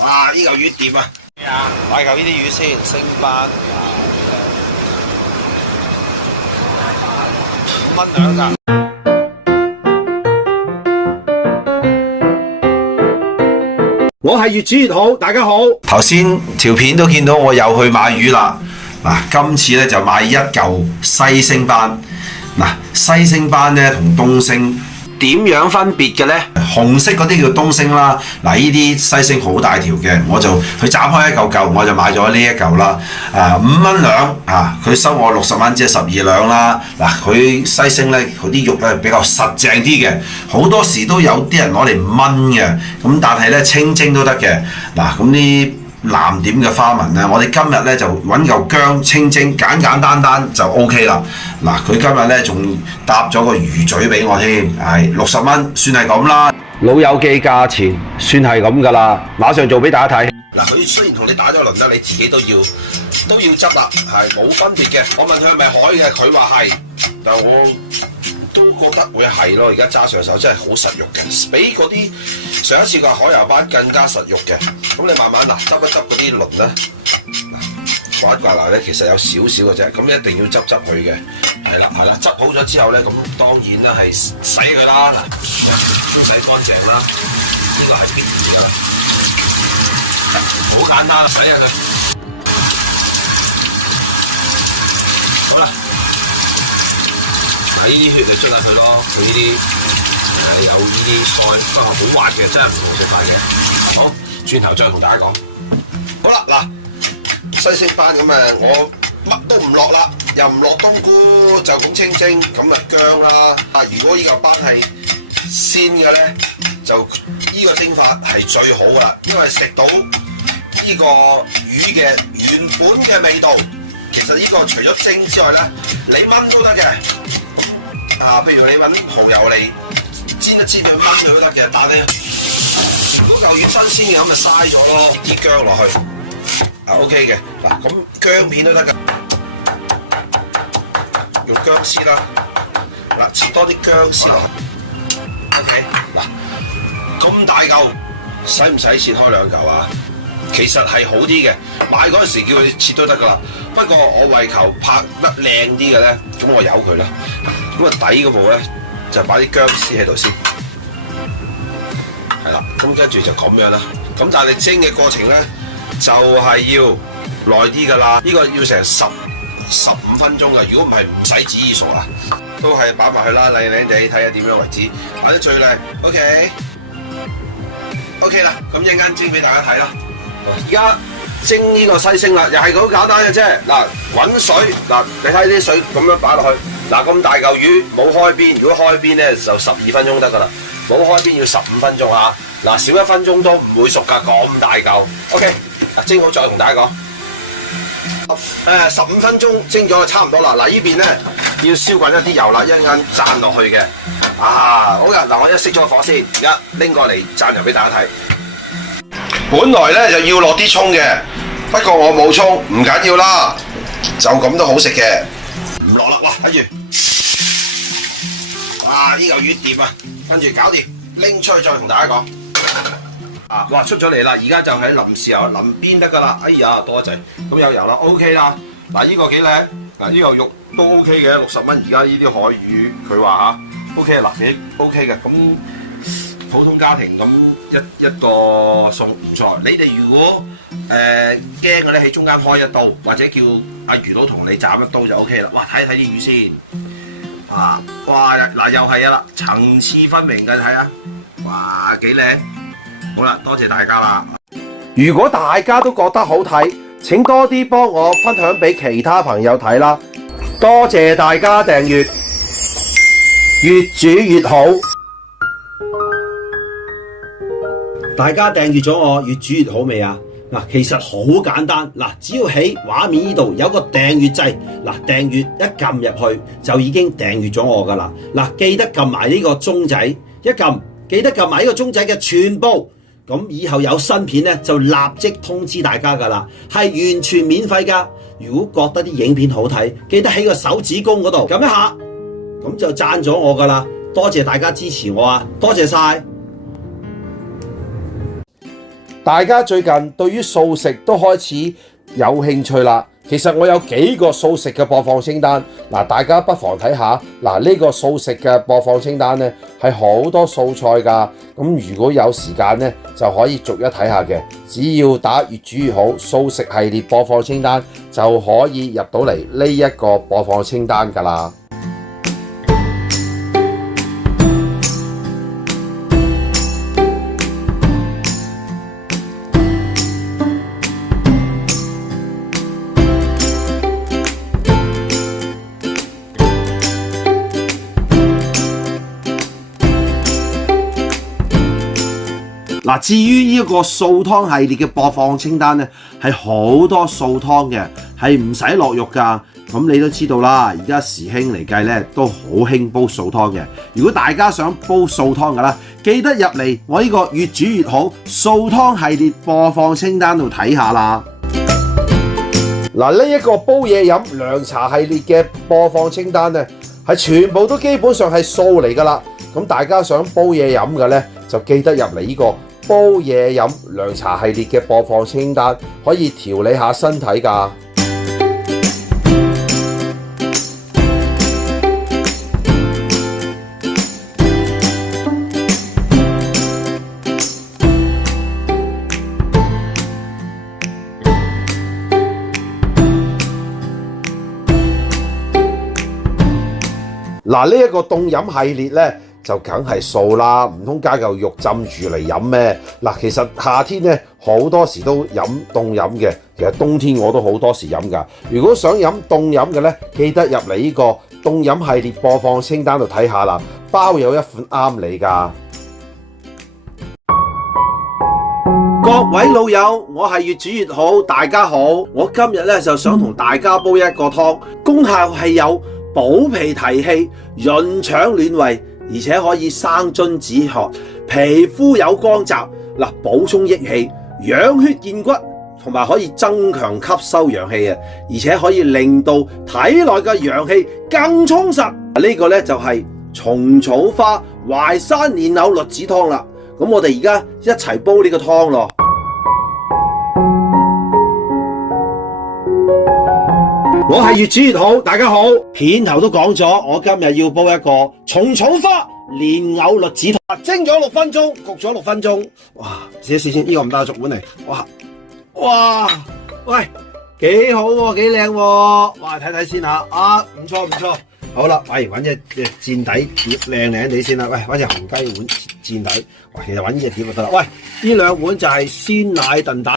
哇！呢嚿魚掂啊！買嚿呢啲魚先，星斑5蚊兩㗎。我係越煮越好，大家好。頭先條片都見到我又去買魚啦。嗱，今次咧就買一嚿西星斑。嗱，西星斑咧同東星點樣分別嘅咧？紅色嗰啲叫東星啦。嗱，呢啲西星好大條嘅，我就佢斬開一嚿嚿，我就買咗呢一嚿啦。5蚊兩啊，佢收我60蚊，即係12兩啦。嗱，佢西星咧，佢啲肉咧比較實淨啲嘅，好多時都有啲人攞嚟燜嘅，咁但係咧清蒸都得嘅。嗱，咁啲藍點嘅花紋咧，我哋今日咧就揾嚿薑清蒸，簡簡單單就 O K 啦。嗱，佢今日咧仲搭咗個魚嘴俾我添，係60蚊，算係咁啦。老友記價錢算係咁噶啦，馬上做俾大家睇。嗱，佢雖然同你打咗輪啦，你自己都要執啦，係冇分別嘅。我問佢係咪海嘅，佢話係，但我都覺得會係咯。而家揸上手真係好實肉嘅，比嗰啲上一次個海油斑更加實肉嘅。咁你慢慢嗱執一執嗰啲輪咧，刮一刮嗱咧，其實有少少嘅啫，咁一定要執佢嘅。係啦，執好咗之後咧，咁當然啦係洗佢啦，沖洗乾淨啦，呢個係必須啦，好簡單，洗下佢。好啦，嗱呢啲血就捽下佢咯，佢呢啲有呢啲菜，不過好滑嘅，真係唔好食快嘅。好，轉頭再同大家講。好啦，嗱西星斑咁我乜都唔落啦，又唔落冬菇，就咁清蒸，咁啊薑啦。如果呢嚿斑係鮮嘅咧，就呢個蒸法係最好噶啦，因為食到呢個魚嘅原本嘅味道。其實呢個除咗蒸之外咧，你燜都得嘅。譬如你揾蠔油嚟煎一煎佢燜佢都得嘅，但係如果嚿魚新鮮嘅咁咪嘥咗咯，啲薑落去。OK 嘅，嗱咁薑片都得㗎，用薑絲啦，嗱切多啲薑絲落去。OK， 嗱咁大嚿，使唔使切開2嚿啊？其實係好啲嘅，買嗰陣時叫佢切都得㗎啦。不過我為求拍得靚啲嘅咧，咁我由佢啦。咁底嗰部咧就擺啲薑絲喺度先，係啦。咁跟住就咁樣啦。咁但係你蒸嘅過程咧，就係要耐啲㗎啦。呢個要成15分鐘㗎。如果唔係唔使旨意熟啦，都係擺埋去啦，靚靚地睇下點樣為止，擺得最靚。OK 啦。咁一陣間蒸俾大家睇啦。而家蒸呢個西星啦，又係好簡單嘅啫。嗱，滾水，嗱你睇啲水咁樣擺落去。嗱，咁大嚿魚冇開邊，如果開邊咧就12分鐘得㗎啦。冇開邊要15分鐘啊。嗱，少1分鐘都唔會熟㗎，咁大嚿。OK， 蒸好再同大家講。15分鐘蒸咗就差唔多啦。嗱，呢邊咧要燒滾一啲油啦，一陣間灒落去嘅。好嘅，嗱我一熄咗火先，而家拎過嚟灒油俾大家睇。本來咧就要落啲葱嘅，不過我冇葱，唔緊要啦，就咁都好食嘅。唔落啦，哇！睇住，哇！呢嚿魚掂啊，跟住搞掂，拎出去再同大家講。哇！出咗嚟啦，而家就喺淋豉油淋邊得噶啦。哎呀，多一滯，咁有油啦 ，OK 啦。嗱，呢個幾靚，嗱呢嚿肉都 OK 嘅，60蚊。而家呢啲海魚，佢話OK 嗱，幾 OK 嘅。咁普通家庭咁一個餸唔錯。你哋如果驚嘅咧，喺中間開一刀，或者叫阿魚佬同你斬一刀就 OK 啦。哇！睇一睇啲魚先。哇！嗱又係啦，層次分明嘅，睇下。哇，幾靚！好啦，多謝大家啦。如果大家都覺得好睇，請多啲幫我分享俾其他朋友睇啦。多謝大家訂閱，越煮越好。大家訂閱咗我越煮越好未啊？嗱，其實好簡單，嗱，只要喺畫面呢度有個訂閱掣，嗱，訂閱一撳入去就已經訂閱咗我噶啦。嗱，記得撳埋呢個鐘仔，一撳記得撳埋呢個鐘仔嘅全部。咁以後有新片咧，就立即通知大家噶啦，係完全免費噶。如果覺得啲影片好睇，記得喺個手指公嗰度撳一下，咁就讚咗我噶啦。多謝大家支持我啊，多謝晒。大家最近對於素食都開始有興趣啦。其實我有幾個素食嘅播放清單，嗱，大家不妨睇下。嗱，呢個素食嘅播放清單呢係好多素菜㗎。咁如果有時間呢，就可以逐一睇下嘅。只要打越煮越好素食系列播放清單，就可以入到嚟呢一個播放清單㗎啦。嗱，至於呢一個素湯系列嘅播放清單呢，係好多素湯嘅，係唔使落肉㗎。咁你都知道啦，而家時興嚟計呢，都好興煲素湯嘅。如果大家想煲素湯㗎啦，記得入嚟我呢個越煮越好素湯系列播放清單度睇下啦。嗱，呢一個煲嘢飲涼茶系列嘅播放清單呢，係全部都基本上係素嚟㗎啦。咁大家想煲嘢飲嘅呢，就記得入嚟呢個煲嘢飲涼茶系列嘅播放清單，可以調理下身體㗎。嗱，呢一個凍飲系列呢，就梗係素啦，唔通加嚿肉浸住嚟飲咩？嗱，其實夏天呢，好多時都飲凍飲嘅，其實冬天我都好多時飲㗎。如果想飲凍飲嘅呢，記得入嚟呢個凍飲系列播放清單度睇下啦，包有一款啱你㗎。各位老友，我係越煮越好，大家好。我今日呢，就想同大家煲一個湯，功效係有補脾提氣、潤腸暖胃，而且可以生津止渴，皮膚有光澤，嗱，補充益氣、養血健骨，同埋可以增強吸收陽氣啊！而且可以令到體內嘅陽氣更充實。呢個呢，就係蟲草花淮山蓮藕栗子湯啦。咁我哋而家一齊煲呢個湯咯。我係越煮越好，大家好。片頭都講咗，我今日要煲一個蟲草花蓮藕栗子湯，蒸咗6分鐘，焗咗6分鐘。哇！試一試先，呢個唔得，逐碗嚟。哇！喂，幾好喎，幾靚喎！哇，睇睇先吓，啊，唔錯唔錯。好啦，喂，揾隻墊底碟靚靚地先啦。喂，揾隻紅雞碗墊底。哇，其實揾呢隻碟就得啦。喂，呢2碗就係鮮奶燉蛋。